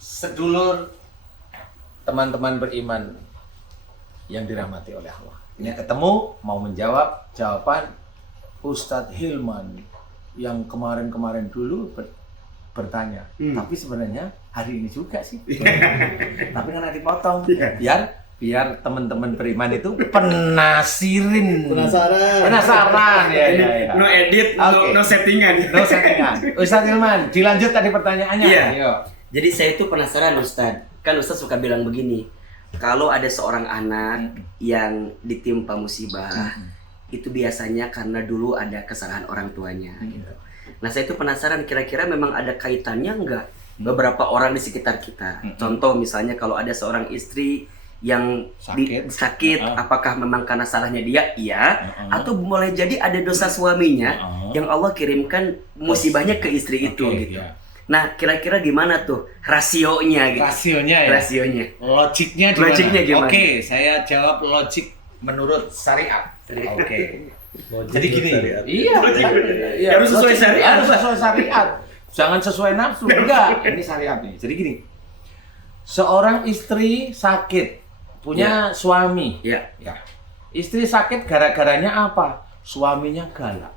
Sedulur, teman-teman beriman yang dirahmati oleh Allah. Ini ketemu mau menjawab jawaban Ustadz Hilman yang kemarin-kemarin dulu bertanya. Tapi sebenarnya hari ini juga sih. Tapi karena dipotong biar teman-teman beriman itu penasaran ya. No edit, Okay. no settingan. No settingan. Ustadz Hilman, dilanjut tadi pertanyaannya. Iya. Ayo. Jadi saya itu penasaran Ustadz. Kan Ustadz suka bilang begini, kalau ada seorang anak yang ditimpa musibah, itu biasanya karena dulu ada kesalahan orang tuanya gitu. Nah saya itu penasaran kira-kira memang ada kaitannya enggak beberapa orang di sekitar kita. Contoh misalnya kalau ada seorang istri yang sakit, apakah memang karena salahnya dia? Iya. Atau boleh jadi ada dosa suaminya yang Allah kirimkan musibahnya ke istri itu gitu. Ya. Nah, kira-kira gimana tuh rasionya gitu? Rasionya. Logiknya gimana? gimana? Oke, saya jawab logik menurut syariat. Oke. Jadi gini. Iya. Harus sesuai syariat. Harus sesuai syariat. Jangan sesuai nafsu. Enggak, ini syariat nih. Jadi gini. Seorang istri sakit, punya suami. Ya. Istri sakit gara-garanya apa? Suaminya galak.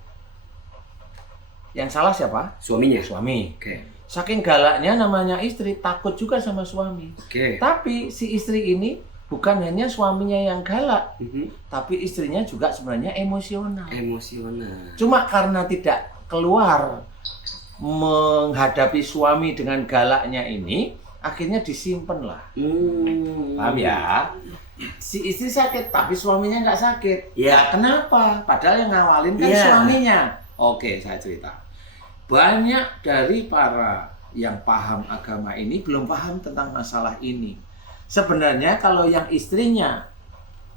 Yang salah siapa? Suaminya. Suami. Oke. Saking galaknya namanya istri, takut juga sama suami. Oke. Tapi si istri ini bukan hanya suaminya yang galak, tapi istrinya juga sebenarnya emosional. Cuma karena tidak keluar menghadapi suami dengan galaknya ini, akhirnya disimpan lah. Paham ya? Si istri sakit, tapi suaminya nggak sakit. Ya. Kenapa? Padahal yang ngawalin kan suaminya. Oke, saya cerita. Banyak dari para yang paham agama ini belum paham tentang masalah ini. Sebenarnya kalau yang istrinya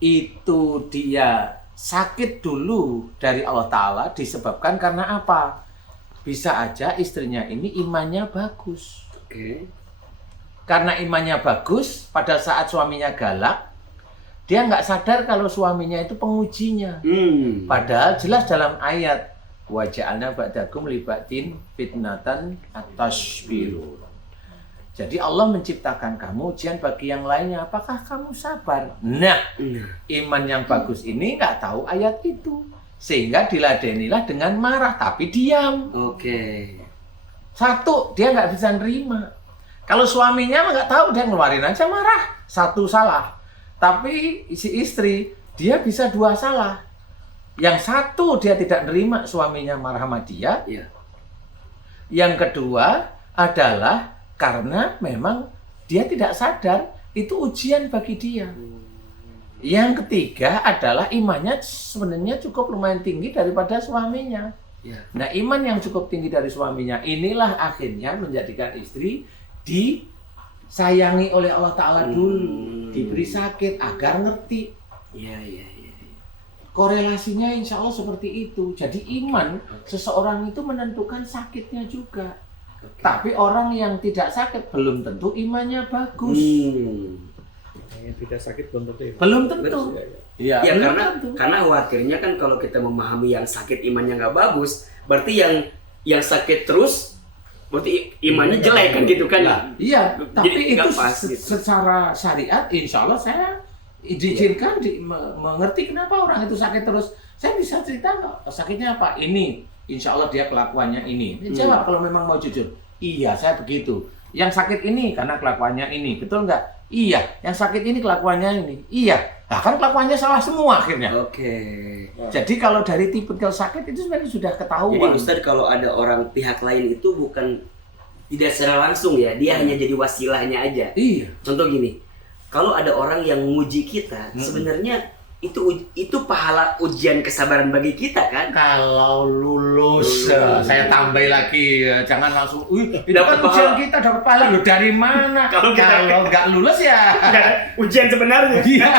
itu dia sakit dulu dari Allah Ta'ala disebabkan karena apa? Bisa aja istrinya ini imannya bagus. Oke. Karena imannya bagus, pada saat suaminya galak, dia nggak sadar kalau suaminya itu pengujinya. Padahal jelas dalam ayat wa ja'alna ba'dakum libatin fitnatan atasbiru. Jadi Allah menciptakan kamu ujian bagi yang lainnya. Apakah kamu sabar? Nah, iman yang bagus ini nggak tahu ayat itu. Sehingga diladenilah dengan marah, tapi diam. Oke. Satu, dia nggak bisa nerima. Kalau suaminya nggak tahu, dia ngeluarin aja marah. Satu salah. Tapi si istri, dia bisa dua salah. Yang satu, dia tidak nerima suaminya marah sama dia. Iya. Yang kedua adalah karena memang dia tidak sadar itu ujian bagi dia. Yang ketiga adalah imannya sebenarnya cukup lumayan tinggi daripada suaminya. Ya. Nah, iman yang cukup tinggi dari suaminya inilah akhirnya menjadikan istri disayangi oleh Allah Ta'ala dulu. Diberi sakit agar ngerti. Iya. Korelasinya insya Allah seperti itu. Jadi iman seseorang itu menentukan sakitnya juga. Tapi orang yang tidak sakit belum tentu imannya bagus. Yang tidak sakit belum tentu. Belum tentu. Ya, belum karena tentu. khawatirnya kan kalau kita memahami yang sakit imannya nggak bagus, berarti yang sakit terus berarti imannya jelek kan gitu kan? Iya, tapi Jadi itu nggak pas, gitu. secara syariat insya Allah saya diizinkan mengerti kenapa orang itu sakit terus. Saya bisa cerita nggak sakitnya apa? Ini, insya Allah dia kelakuannya ini. Jawab kalau memang mau jujur. Iya, saya begitu. Yang sakit ini karena kelakuannya ini, betul nggak? Iya, yang sakit ini kelakuannya ini. Iya, nah kan kelakuannya salah semua akhirnya. Oke. Jadi kalau dari tipikal sakit itu sebenarnya sudah ketahuan. Jadi Ustadz kalau ada orang pihak lain itu bukan tidak secara langsung ya, dia hanya jadi wasilahnya aja. Iya. Contoh gini, kalau ada orang yang muji kita, sebenarnya itu pahala ujian kesabaran bagi kita kan? Kalau lulus, saya tambah lagi, jangan langsung, itu Dapat kan ujian pahala. kita dapat pahala, loh dari mana? Kalau nggak lulus ya, Ujian sebenarnya. iya.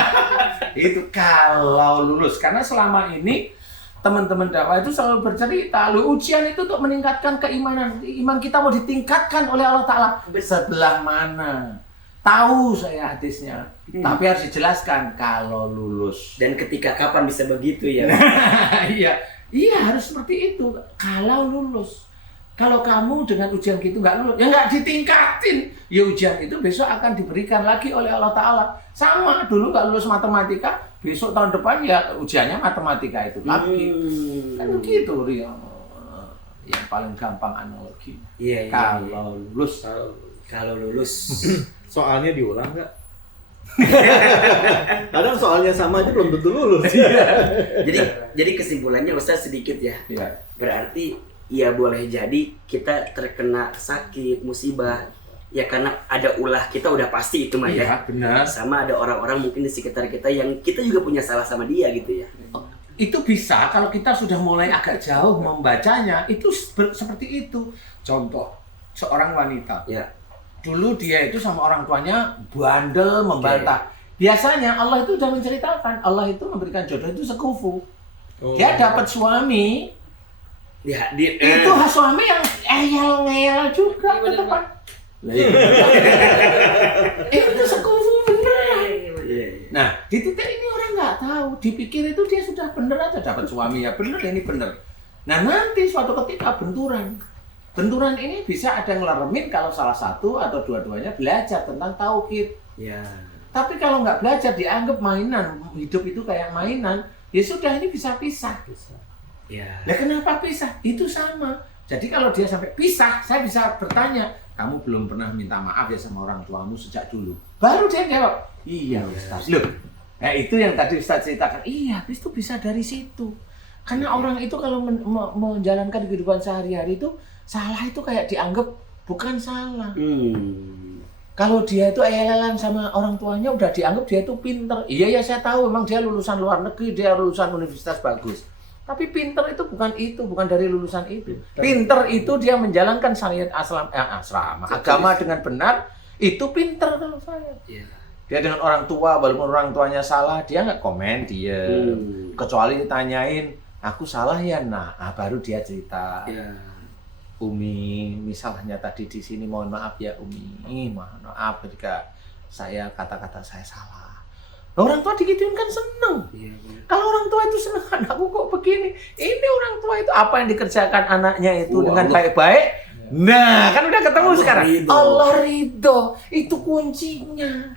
Itu kalau lulus, karena selama ini teman-teman dakwah itu selalu bercerita, loh ujian itu untuk meningkatkan keimanan, iman kita mau ditingkatkan oleh Allah Ta'ala. Sebelah mana? Tahu saya hadisnya, tapi harus dijelaskan kalau lulus. Dan ketika kapan bisa begitu ya? Iya harus seperti itu. Kalau lulus, kalau kamu dengan ujian gitu nggak lulus, ya nggak ditingkatin. ya ujian itu besok akan diberikan lagi oleh Allah Ta'ala. Sama, dulu nggak lulus matematika, besok tahun depan ya ujiannya matematika itu lagi. Kan begitu, yang paling gampang analogi. Iya, Kalau lulus. Kalau lulus. Soalnya diulang nggak? Kadang soalnya sama aja belum tentu lulus. Jadi kesimpulannya Ustaz sedikit ya. Iya. Berarti ya boleh jadi kita terkena sakit, musibah ya karena ada ulah kita udah pasti itu mah ya. Iya, benar. Sama ada orang-orang mungkin di sekitar kita yang kita juga punya salah sama dia gitu ya. Itu bisa kalau kita sudah mulai agak jauh membacanya, itu seperti itu. Contoh, seorang wanita. Ya. Dulu dia itu sama orang tuanya bandel, membantah. Biasanya Allah itu sudah menceritakan, Allah itu memberikan jodoh itu sekufu. Dia dapat suami, Ya, itu suami yang ngeyel juga ke depan. Itu sekufu beneran. Nah, di titik ini orang nggak tahu, dipikir itu dia sudah bener aja dapat suami ya bener, ini bener. Nah nanti suatu ketika benturan ini bisa ada yang ngeleremin kalau salah satu atau dua-duanya belajar tentang tauhid. Ya. Tapi kalau nggak belajar dianggap mainan, hidup itu kayak mainan, ya sudah ini bisa pisah. Ya. Nah kenapa pisah? Itu sama. Jadi kalau dia sampai pisah, saya bisa bertanya, kamu belum pernah minta maaf ya sama orang tuamu sejak dulu? Baru dia jawab, iya Ustaz. Loh, itu yang tadi Ustaz ceritakan. Iya, itu bisa dari situ. Karena orang itu kalau menjalankan kehidupan sehari-hari itu, salah itu kayak dianggap bukan salah. Kalau dia itu elelan sama orang tuanya udah dianggap dia itu pinter. Iya ya saya tahu memang dia lulusan luar negeri, dia lulusan universitas bagus. Tapi pinter itu bukan dari lulusan itu. Pinter itu dia menjalankan syariat asrama, agama dengan benar, itu pinter kalau saya. Dia dengan orang tua, walaupun orang tuanya salah, dia nggak komen dia. Kecuali ditanyain, aku salah ya, baru dia cerita. Umi, misalnya tadi di sini mohon maaf ya Umi, mohon maaf jika saya kata-kata saya salah. Orang tua digituin kan seneng. Kalau orang tua itu seneng, anakku kok begini. Ini orang tua itu apa yang dikerjakan anaknya itu dengan baik-baik. Nah, kan udah ketemu sekarang. Allah ridho, itu kuncinya.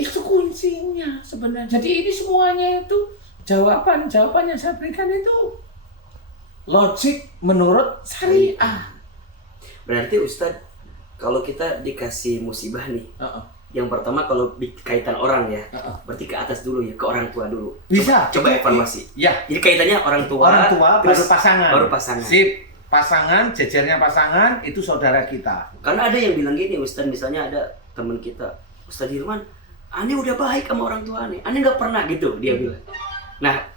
Itu kuncinya sebenarnya. Jadi ini semuanya itu jawaban yang saya berikan itu logik menurut syariah. Berarti Ustadz, kalau kita dikasih musibah nih, yang pertama kalau di kaitan orang ya, berarti ke atas dulu ya, ke orang tua dulu. Bisa. Coba evaluasi. Ya. Jadi kaitannya orang tua baru pasangan. Baru pasangan. Sip. Pasangan, jejernya pasangan itu saudara kita. Karena ada yang bilang gini, Ustadz, misalnya ada teman kita, Ustadz Hirman, aneh udah baik sama orang tua aneh nggak pernah gitu dia bilang. Nah,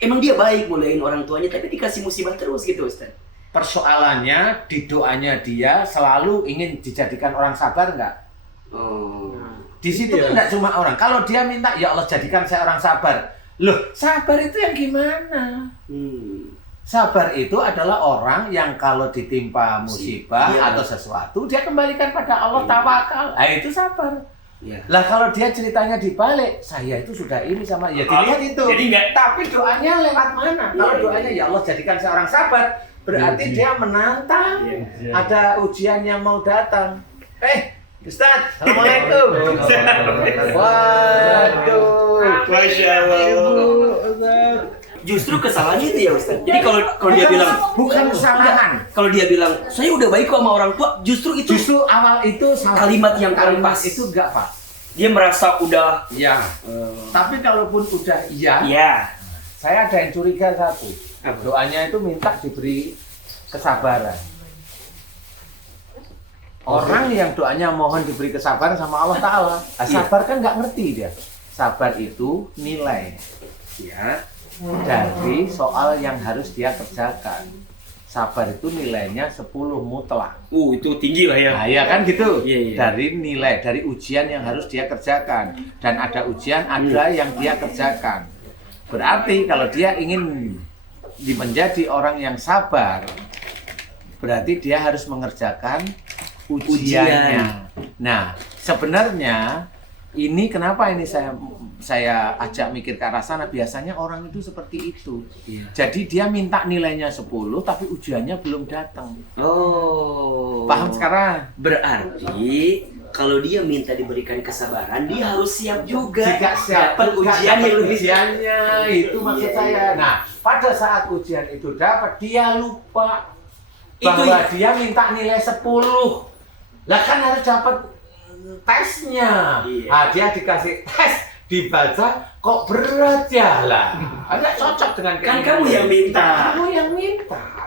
emang dia baik muliain orang tuanya, tapi dikasih musibah terus gitu Ustadz. Persoalannya di doanya dia selalu ingin dijadikan orang sabar nggak? Di situ kan nggak cuma orang. Kalau dia minta, ya Allah jadikan saya orang sabar. Loh, sabar itu yang gimana? Sabar itu adalah orang yang kalau ditimpa musibah atau sesuatu, dia kembalikan pada Allah, tawakal. Nah, itu sabar. Lah kalau dia ceritanya dibalik, saya itu sudah ini sama, ya dilihat itu. Jadi enggak, tapi doanya lewat mana? Kalau doanya ya Allah jadikan saya orang sabar, berarti dia menantang ada ujian yang mau datang. Ustaz, Assalamualaikum. Waduh, Masya Allah. Justru kesalahannya itu ya Ustaz. Jadi kalau dia bilang bukan kesalahan. Kalau dia bilang saya udah baik kok sama orang tua, justru awal itu salah. Kalimat yang pas itu enggak Pak. Dia merasa udah Tapi kalaupun udah saya ada yang curiga satu. Doanya itu minta diberi kesabaran. Orang yang doanya mohon diberi kesabaran sama Allah Ta'ala. Sabar kan nggak ngerti dia. Sabar itu nilai dari soal yang harus dia kerjakan. Sabar itu nilainya 10 mutlak. Itu tinggi lah ya. Nah, ya kan gitu. Dari nilai, dari ujian yang harus dia kerjakan. Dan ada ujian, ada yang dia kerjakan. Berarti kalau dia ingin menjadi orang yang sabar, berarti dia harus mengerjakan ujiannya. Nah, sebenarnya Ini kenapa ini saya ajak mikir ke arah sana, biasanya orang itu seperti itu. Iya. Jadi dia minta nilainya 10 tapi ujiannya belum datang. Oh. Paham sekarang? Berarti kalau dia minta diberikan kesabaran, dia harus siap juga. Jika siap dapat ujian yang lebih. ujiannya itu maksud saya. Nah, pada saat ujian itu dapat, dia lupa bahwa dia minta nilai 10. Lah kan harus dapat tesnya. Iya. Nah, dia dikasih tes, dibaca kok berat ya lah. Ada cocok dengan Kan keinginan. kamu yang minta. Kamu yang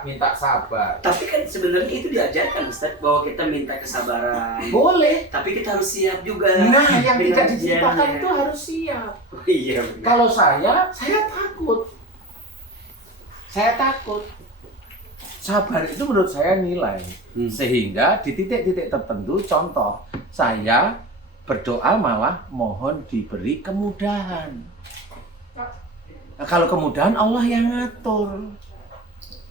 minta sabar. Tapi kan sebenarnya itu diajarkan Ustaz bahwa kita minta kesabaran. Boleh. Tapi kita harus siap juga. Nah, yang dengan tidak diceritakan ujiannya. itu harus siap. Oh, iya. benar. Kalau saya takut. Saya takut. Sabar itu menurut saya nilai. Sehingga di titik-titik tertentu, contoh, saya berdoa malah mohon diberi kemudahan. Nah, kalau kemudahan Allah yang ngatur.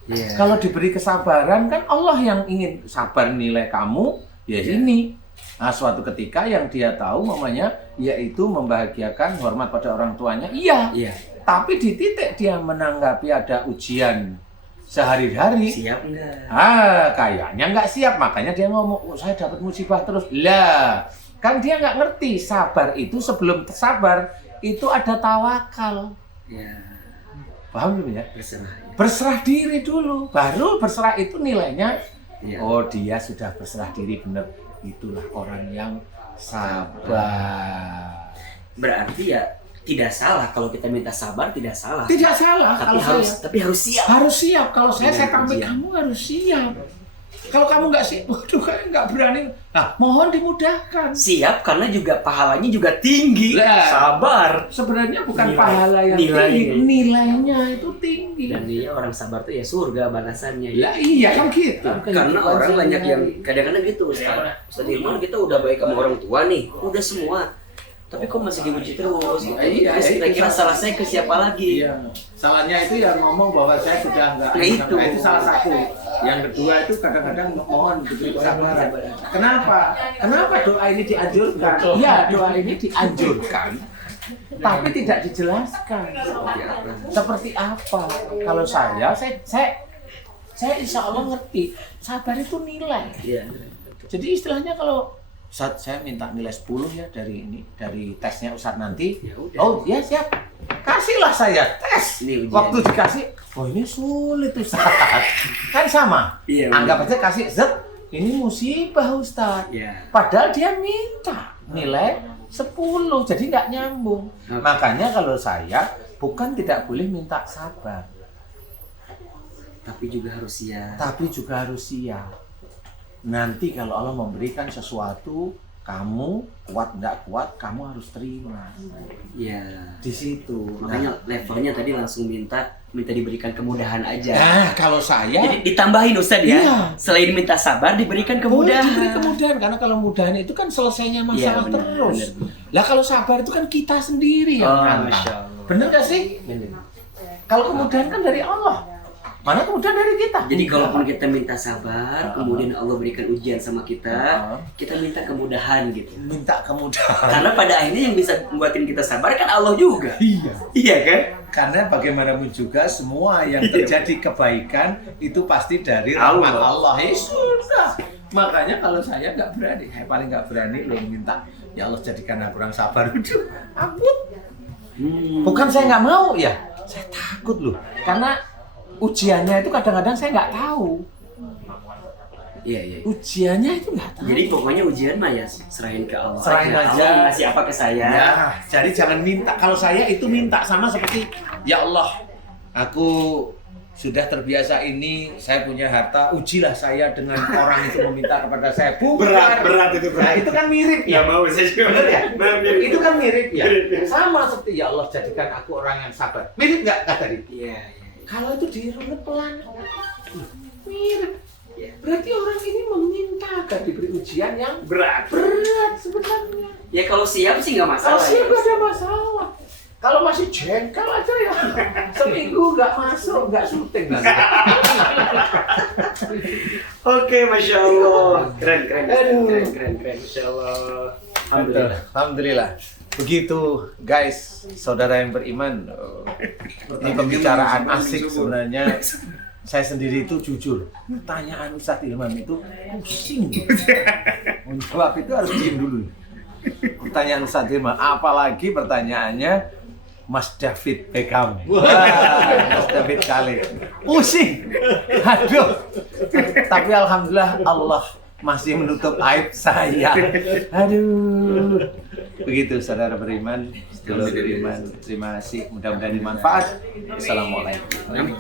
Iya. Kalau diberi kesabaran kan Allah yang ingin sabar nilai kamu, ya ini. Nah, suatu ketika yang dia tahu mamanya yaitu membahagiakan hormat pada orang tuanya. Iya. Iya. Tapi di titik dia menanggapi ada ujian sehari-hari. Siap enggak? Kayaknya nggak siap, makanya dia ngomong, oh, saya dapat musibah terus. Lah, kan dia nggak ngerti sabar itu sebelum sabar itu ada tawakal. Ya. Paham belum ya? Berserah. Berserah diri dulu, baru berserah itu nilainya. Ya. Oh, dia sudah berserah diri benar. Itulah orang yang sabar. Berarti ya tidak salah kalau kita minta sabar, tidak salah. Tidak salah Tapi kalau tapi harus siap. harus siap. Kalau saya Dengan kambing, ujian. kamu harus siap. Kalau kamu nggak siap, waduh kayak nggak berani. Nah, mohon dimudahkan. Siap karena juga pahalanya juga tinggi. Lah. Sabar. Sebenarnya bukan Nilai. pahala yang Nilai. tinggi, nilainya itu tinggi. Dan dia orang sabar tuh ya surga balasannya. Ya. Ya iya kan gitu. Karena orang banyak yang kadang-kadang gitu, Ustaz Hilman kita udah baik sama orang tua nih, udah semua. Tapi kok masih diuji terus? Iya, Terus itu kira-kira salah. salah saya ke siapa lagi? Iya. Salahnya itu yang ngomong bahwa saya sudah nggak. Nah, itu. Itu salah satu. Yang kedua itu kadang-kadang mohon diberi kesabaran. Kenapa? Kenapa doa ini dianjurkan? Ya, doa ini dianjurkan. Tapi tidak dijelaskan. Seperti apa? Kalau saya insya Allah ngerti. Sabar itu nilai. Iya. Jadi istilahnya kalau Ustaz, saya minta nilai 10 ya dari tesnya Ustaz nanti. Ya udah. Oh ya siap. Kasihlah saya tes. Ini ujian. Waktu dikasih, oh ini sulit Ustaz. Kan sama. Iya, Anggap aja kasih zet, ini musibah Ustaz. Iya. Padahal dia minta nilai 10, jadi nggak nyambung. Oke. Makanya kalau saya bukan tidak boleh minta sabar, Tapi juga harus siap. tapi juga harus siap. Nanti kalau Allah memberikan sesuatu, kamu kuat enggak kuat, kamu harus terima. Iya. Di situ. Makanya levelnya tadi langsung minta diberikan kemudahan aja. Nah, kalau saya Jadi ditambahin Ustaz ya. Iya. Selain minta sabar diberikan boleh kemudahan. diberi kemudahan, karena kalau mudahan itu kan selesainya masalah Iya, benar, terus. benar. Lah kalau sabar itu kan kita sendiri yang Oh, ngantah. Masya Allah. Bener gak sih? Benar. Kalau kemudahan kan dari Allah. Mana kemudahan dari kita? Jadi kalaupun kita minta sabar, kemudian Allah berikan ujian sama kita, kita minta kemudahan gitu. minta kemudahan. Karena pada akhirnya yang bisa membuatin kita sabar kan Allah juga. Iya. Iya kan? Karena bagaimanapun juga semua yang terjadi kebaikan itu pasti dari rahmat Allah. Ya sudah. Makanya kalau saya nggak berani, paling nggak berani loh minta, ya Allah jadikan aku orang sabar. Udah, ampun. Bukan saya nggak mau ya, saya takut loh. Karena ujiannya itu kadang-kadang saya nggak tahu. Iya, iya. Ujiannya itu nggak tahu. Jadi pokoknya ujian mah ya serahin ke Allah. Serahin aja. Allah ngasih apa ke saya? Ya, jadi jangan minta. Kalau saya itu minta sama seperti, ya Allah, aku sudah terbiasa ini, saya punya harta, ujilah saya dengan orang itu meminta kepada saya. Bukan. Berat itu Nah, itu kan mirip ya. mau saya juga. Bener ya? Mirip. Itu kan mirip ya. Mirip. Sama seperti ya Allah jadikan aku orang yang sabar. Mirip nggak kata tadi? Iya, iya. Kalau itu dirunut pelan, mirip. Iya. Berarti orang ini meminta agar diberi ujian yang Berat. berat sebenarnya. Ya kalau siap sih nggak masalah. Masih ya. nggak ada masalah. Kalau masih jengkel aja ya, seminggu nggak masuk, nggak syuting nanti. Oke, Masya Allah. Keren, keren. Aduh. Keren, Masya Allah. Alhamdulillah. Begitu guys, saudara yang beriman. Ini pembicaraan asik sebenarnya. Saya sendiri itu jujur, pertanyaan Ustadz Ilman itu pusing. Menjawab itu harus diam dulu. Pertanyaan Ustadz Ilman, apalagi pertanyaannya Mas David Beckham. Mas David Kale. Pusing. Aduh. Tapi alhamdulillah Allah masih menutup aib saya. Aduh. Begitu saudara beriman, sedulur beriman. Terima kasih. Mudah-mudahan bermanfaat. Assalamualaikum.